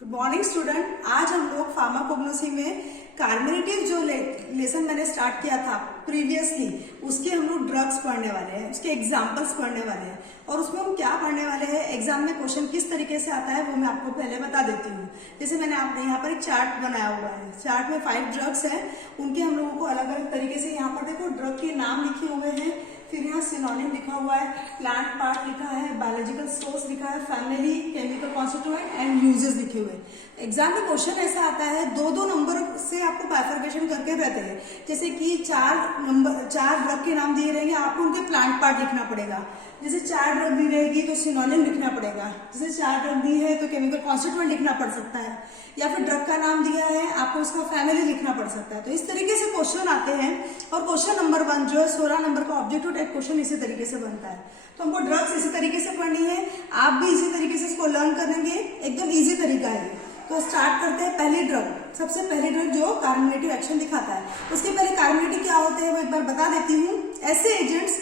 Good morning student. आज हम लोग फार्माकोग्नोसी में कार्बोनेटिव जो लेसन मैंने स्टार्ट किया था प्रीवियसली, उसके हम लोग ड्रग्स पढ़ने वाले हैं, उसके एग्जांपल्स पढ़ने वाले हैं और उसमें हम क्या पढ़ने वाले हैं, एग्जाम में क्वेश्चन किस तरीके से आता है वो मैं आपको पहले बता देती हूँ। जैसे मैंने आपने यहाँ पर एक चार्ट बनाया हुआ है, चार्ट में 5 ड्रग्स हैं, उनके हम लोगों को अलग अलग तरीके से यहाँ पर देखो ड्रग के नाम लिखे हुए हैं, फिर यहाँ सिनोनिम लिखा हुआ है, प्लांट पार्ट लिखा है, बायोलॉजिकल सोर्स लिखा है, family, chemical constituent and uses लिखे हुए हैं। एग्जाम में क्वेश्चन ऐसा आता है, दो नंबर से आपको बाइफर्केशन करके रहते हैं। जैसे कि 4 ड्रग के नाम दिए रहेंगे, आपको उनके प्लांट पार्ट लिखना पड़ेगा। जैसे 4 ड्रग दी रहेगी तो सिनोनिम लिखना पड़ेगा। जैसे 4 ड्रग दी है तो केमिकल कॉन्स्टिट्यूएंट लिखना पड़ सकता है, या फिर ड्रग का नाम दिया है आपको उसका फैमिली लिखना पड़ सकता है। तो इस तरीके से क्वेश्चन आते हैं और क्वेश्चन नंबर 1 जो है 16 नंबर का ऑब्जेक्टिव टाइप क्वेश्चन इसी तरीके से बनता है। तो हमको ड्रग्स इसी तरीके से पढ़नी है, आप भी इसी तरीके से इसको लर्न करेंगे, एकदम इजी तरीका है। तो स्टार्ट करते हैं पहली ड्रग। सबसे पहली ड्रग जो कार्बोनेटिव एक्शन दिखाता है, उसके पहले कार्बोनेटिव क्या होते हैं वो एक बार बता देती हूँ। ऐसे एजेंट्स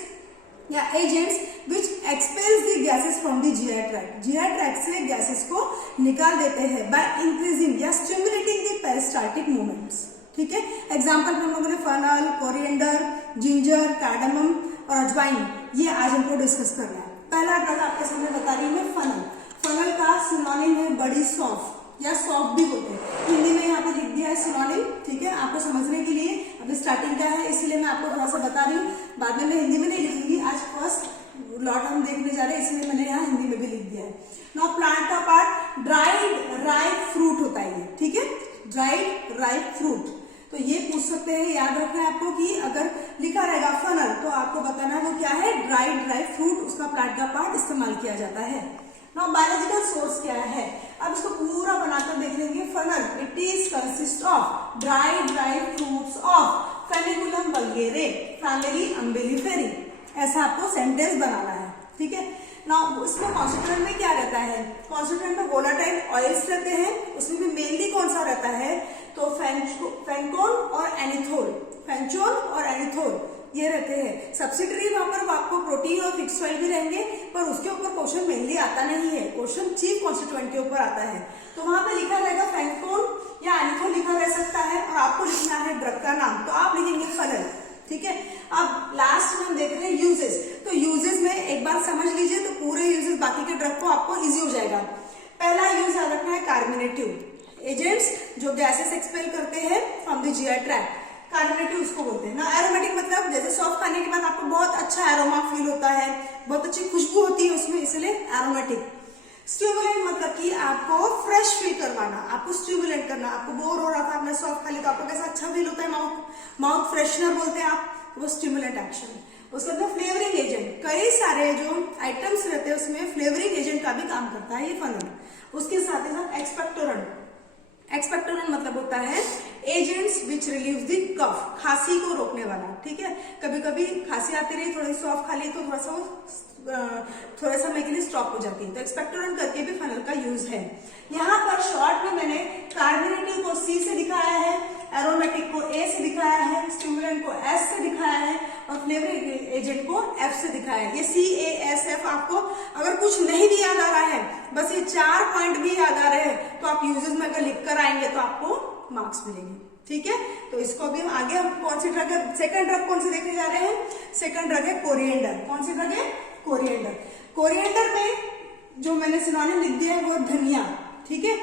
या agents which expels the gases from the GI tract, GI tract से गैसेस को निकाल देते हैं बाय इंक्रीजिंग या स्टिमुलेटिंग द पेरिस्टाल्टिक मूवमेंट्स। ठीक है, एग्जाम्पल में हम लोगों ने फनल, कोरिएंडर, जिंजर, कार्डामम और अजवाइन, ये आज हमको डिस्कस करना है। पहला ड्रग आपके सामने बता रही हूँ मैं, फनल। फनल का सिनोनिम है बड़ी सौंफ या सौंफ भी बोलते हैं। हिंदी में यहाँ पे लिख दिया है सिनोनिम, ठीक है, आपको समझने के लिए। अभी स्टार्टिंग का है इसीलिए मैं आपको थोड़ा सा बता रही हूँ, बाद में मैं हिंदी में नहीं लिखूंगी। आज फर्स्ट लॉट हम देखने जा रहे हैं, इसलिए मैंने यहाँ हिंदी में भी लिख दिया है। नाउ प्लांट का पार्ट ड्राइड राइप फ्रूट होता है, ठीक है, ड्राइड राइप फ्रूट। तो ये पूछ सकते हैं, याद रखना है आपको कि अगर लिखा रहेगा फनल तो आपको बताना है वो क्या है, ड्राइड राइप फ्रूट, उसका प्लांट का पार्ट इस्तेमाल किया जाता है। नाउ बायोलॉजिकल सोर्स क्या है, अब इसको पूरा बनाकर देख लेंगे। Fennel it is consist of dried ripe fruits of foeniculum vulgare, family umbelliferae. ऐसा आपको सेंटेंस बनाना है, ठीक है। नाउ इसमें कॉन्स्टिट्यूएंट में क्या रहता है, कॉन्स्टिट्यूएंट में वोलाटाइल ऑयल्स रहते हैं, उसमें भी मेनली कौन सा रहता है, तो फेंकोन और एनिथोल, फेंचोन और एनिथोल ये रहते हैं। सब्सिडरी वहां पर आपको प्रोटीन और फिक्स ऑयल भी रहेंगे, पर उसके ऊपर क्वेश्चन मेनली आता नहीं है, क्वेश्चन चीफ कॉन्स्टिट्यूएंट के ऊपर आता है। तो वहां पे लिखा रहेगा फेंकोन या एनिथोल लिखा रह सकता है, और आपको लिखना है ड्रग का नाम, तो आप लिखेंगे फनल, ठीक है। अब लास्ट में हम देख रहे हैं यूजेस। तो यूजेस में एक बार समझ लीजिए तो पूरे यूजेस बाकी के ड्रग को आपको इजी हो जाएगा। पहला यूज याद रखना है कार्बोनेटिव एजेंट्स जो गैसेस एक्सपेल करते हैं फ्रॉम द जीआई ट्रैक्ट, कार्बोनेटिव उसको बोलते हैं ना। एरोमेटिक मतलब जैसे सौंफ खाने के बाद आपको बहुत अच्छा एरोमा फील होता है, बहुत अच्छी खुशबू होती है उसमें, इसलिए एरोमेटिक। स्टिमुलेंट मतलब कि आपको फ्रेश फील करवाना, आपको स्टिमुलेट करना, आपको बोर हो रहा था आपने सौंफ खा लिया तो आपको कैसा अच्छा फील होता है, माउथ फ्रेशनर बोलते हैं आप, वो स्टिमुलेंट एक्शन। उसके बाद फ्लेवरिंग एजेंट, कई सारे जो आइटम्स रहते हैं उसमें फ्लेवरिंग एजेंट का भी काम करता है ये फनल। उसके साथ ही साथ एक्सपेक्टोरेंट, एक्सपेक्टोरेंट मतलब होता है एजेंट्स विच रिलीव द कफ, खांसी को रोकने वाला, ठीक है। कभी कभी खांसी आती रही, थोड़ी सौंफ खा ली तो थोड़ा समय के लिए स्टॉप हो जाती है, तो एक्सपेक्टोरेंट करके भी फनल का यूज है। यहाँ पर शॉर्ट में मैंने कार्बोनेटिव को सी से दिखाया है, एरोमेटिक को ए से दिखाया है, स्टिमुलेंट को एस से दिखाया है और फ्लेवरिंग एजेंट को एफ से दिखाया है। ये CASF आपको अगर कुछ नहीं भी याद आ रहा है, बस ये 4 पॉइंट भी याद आ रहे हैं तो आप यूजेस में अगर लिख कर आएंगे तो आपको मार्क्स मिलेंगे, ठीक है। तो इसको भी हम आगे हम कौन सी ड्रग है, सेकंड ड्रग कौन सी देखने जा रहे हैं, सेकंड ड्रग है कोरिएंडर। कौन सी ड्रग है, कोरिएंडर। कोरिएंडर में जो मैंने सिनोनिम लिख दिया है वो धनिया, ठीक है।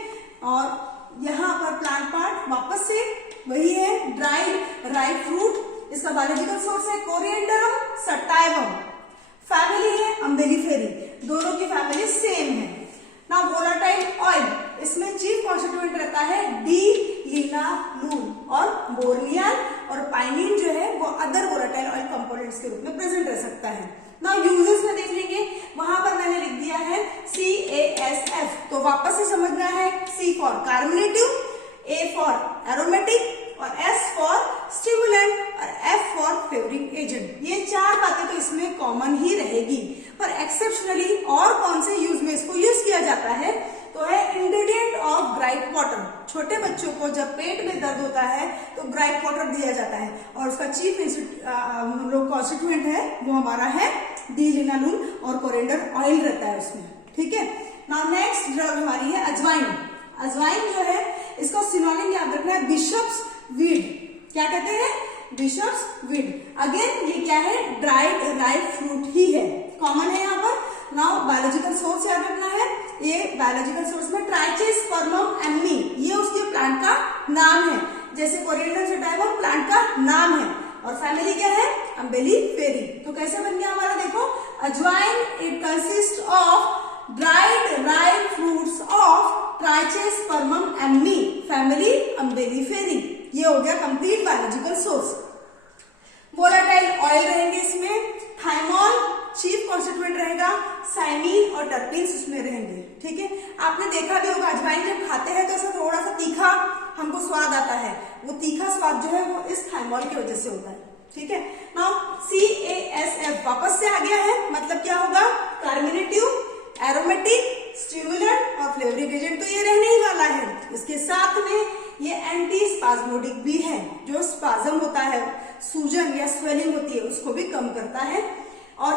और यहाँ पर प्लांट पार्ट वापस से वही है, ड्राइड राइप फ्रूट, इसका बायोलॉजिकल सोर्स है कोरिएंडरम सटाइवम, फैमिली है अम्बिलिफेरी, दोनों की फैमिली सेम है। ना वोलाटाइल ऑयल, इसमें चीफ कॉन्स्टिट्यूएंट रहता है डी लिनालून और बोर्नियान, और पाइनिन जो है वो अदर वोलाटाइल ऑयल कंपोनेंट्स के रूप में प्रेजेंट रह सकता है। ना यूजेस में देख लेंगे, वहां पर मैंने लिख दिया है CASF, तो वापस से समझना है, C for कार्बोनेटिव, A for aromatic और S फॉर स्टिमुलेंट और F फॉर फ्लेवरिंग एजेंट। ये 4 बातें तो इसमें कॉमन ही रहेगी, पर एक्सेप्शनली और कौन से यूज में इसको यूज किया जाता है तो है इंग्रेडिएंट ऑफ ग्राइप वाटर। छोटे बच्चों को जब पेट में दर्द होता है तो ग्राइप वाटर दिया जाता है और उसका चीफ कॉन्स्टिट्यूएंट है वो हमारा है डी लिनालून और कोरिएंडर ऑयल रहता है उसमें, ठीक है। नाउ नेक्स्ट ड्रग हमारी है अजवाइन। अजवाइन जो है इसका सिनोनिम याद रखना है बिशप्स वीड। क्या कहते हैं? Bishops weed. अगेन ये क्या है? ड्राइड राइप फ्रूट ही है, कॉमन है यहाँ पर। नाउ बायोलॉजिकल सोर्स याद रखना है, ये बायोलॉजिकल सोर्स में ट्राइचेस्पर्मम एम्मी, ये उसके प्लांट का नाम है। जैसे कोरिएंडर सटाइवम प्लांट का नाम है, और फैमिली क्या है? अम्बेलिफेरी। तो कैसे बन गया हमारा? देखो, अजवाइन it consist of dried ripe fruits of Trichospermum emmi, family Umbellifery। ये हो गया complete biological source. Volatile oil रहेंगे इसमें, थाइमोल चीफ कॉन्स्टिट्यूएंट रहेगा, साइमीन और टर्पीन्स उसमें रहेंगे। ठीक है, आपने देखा भी होगा अजवाइन जब खाते हैं तो ऐसा थोड़ा सा तीखा हमको स्वाद आता है, वो तीखा स्वाद जो है वो इस थाइमोल की वजह से होता है। ठीक है, नाउ CASF वापस से आ गया है, मतलब क्या होगा? कार्मिनेटिव, एरोमेटिक, स्टिमुलेंट और फ्लेवरिंग एजेंट तो ये रहने ही वाला है। इसके साथ में ये एंटी स्पाज्मोडिक भी है, जो स्पाज्म होता है, सूजन या स्वेलिंग होती है, उसको भी कम करता है। और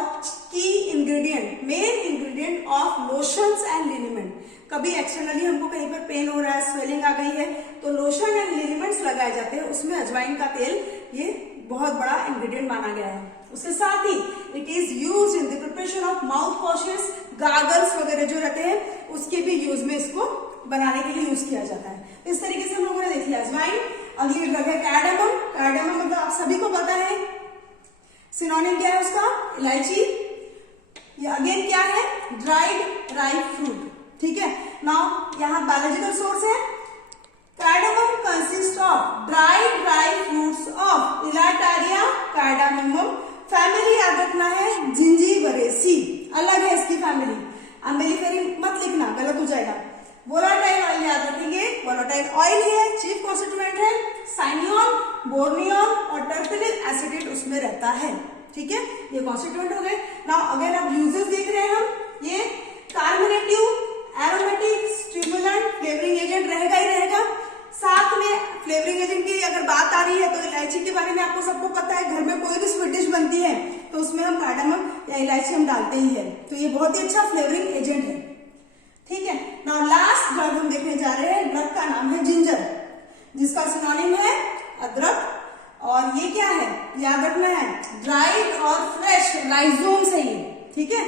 की ingredient, main ingredient of lotions and liniment, कभी एक्सटर्नली हमको कहीं पर पेन हो रहा है, स्वेलिंग आ गई है, तो लोशन एंड लिनिमेंट्स लगाए जाते हैं, उसमें अजवाइन का तेल ये बहुत बड़ा इंग्रेडिएंट माना गया है। उसके साथ ही it is used in the preparation of mouth washes, gargles वगैरह जो रहते हैं उसके भी यूज में इसको बनाने के लिए यूज किया जाता है। इस तरीके से हम लोगों ने देख लिया अजवाइन। अगली ड्रग है कार्डामम। कार्डामम मतलब आप सभी को पता है, सिनोनिम क्या है उसका? इलायची। ये अगेन क्या है? Dried ripe fruit. ठीक है, नाउ यहाँ बायोलॉजिकल सोर्स है। Cardamom consist of dried ripe fruits of elettaria cardamom. Family याद रखना है जिंजीबरेसी, अलग है इसकी फैमिली। अम्बेलिफेरी मत लिखना, गलत हो जाएगा। वोलाटाइल ऑयल याद रखेंगे, वोलाटाइल ऑयल है, चीफ कॉन्स्टिट्यूएंट है साइनियन, बोर्नियन और टर्पेनिल एसिडेट उसमें रहता है। ठीक है, ये कॉन्स्टिट्यूएंट हो गए। नाउ अगेन अब यूजेस देख रहे हैं हम, ये carminative, aromatic, stimulant, flavouring agent रहेगा ही रहेगा। साथ में फ्लेवरिंग एजेंट की अगर बात आ रही है तो इलायची के बारे में आपको सबको पता है, घर में कोई भी स्वीट डिश बनती है तो उसमें हम कार्डामम या इलायची हम डालते ही है, तो ये बहुत ही अच्छा फ्लेवरिंग एजेंट है। ठीक है, नाउ लास्ट ड्रग हम देखने जा रहे हैं, ड्रग का नाम है जिंजर, जिसका सिनोनिम है अदरक। और ये क्या है? याद रखना है ड्राइड और फ्रेश राइजोम से ही। ठीक है,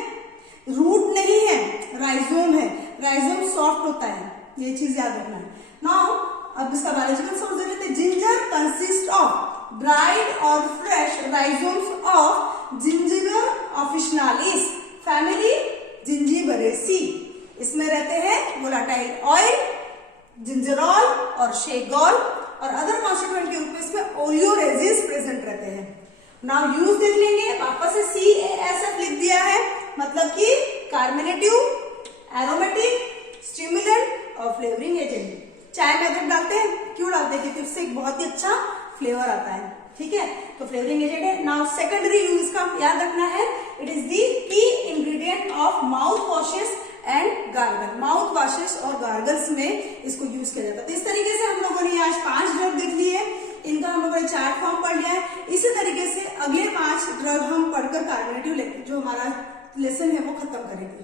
रूट नहीं है, राइजोम है, राइजोम सॉफ्ट होता है, ये चीज याद रखना है। नाउ अब इसका बायोलॉजिकल सोर्स देख लेते हैं। जिंजर कंसिस्ट ऑफ ड्राइड और fresh rhizomes of zingiber officinalis, family zingiberaceae. इसमें रहते हैं वोलाटाइल ऑयल, जिंजरॉल और शेगॉल, और अदर कॉन्स्टिट्यूएंट के रूप में इसमें ओलियोरेजिन्स प्रेजेंट रहते हैं। नाउ यूज देख लेंगे, वापस से CASF लिख दिया है, मतलब कि कार्मिनेटिव, एरोमेटिक, स्टिमुलेंट और फ्लेवरिंग एजेंट। चाय में अदरक डालते हैं, क्यों डालते हैं? क्योंकि उससे एक बहुत ही अच्छा फ्लेवर आता है। ठीक है, तो फ्लेवरिंग एजेंट है। नाउ सेकेंडरी यूज का याद रखना है, इट इज दी की ingredient of mouth washes and gargle. Mouth washes और गार्गल्स में इसको यूज किया जाता है। तो इस तरीके से हम लोगों ने आज 5 ड्रग देख लिए, इनका हम लोगों ने चार्ट फॉर्म पढ़ लिया है। इसी तरीके से अगले 5 ड्रग हम पढ़कर कार्बोनेटिव जो हमारा लेसन है वो खत्म करेंगे।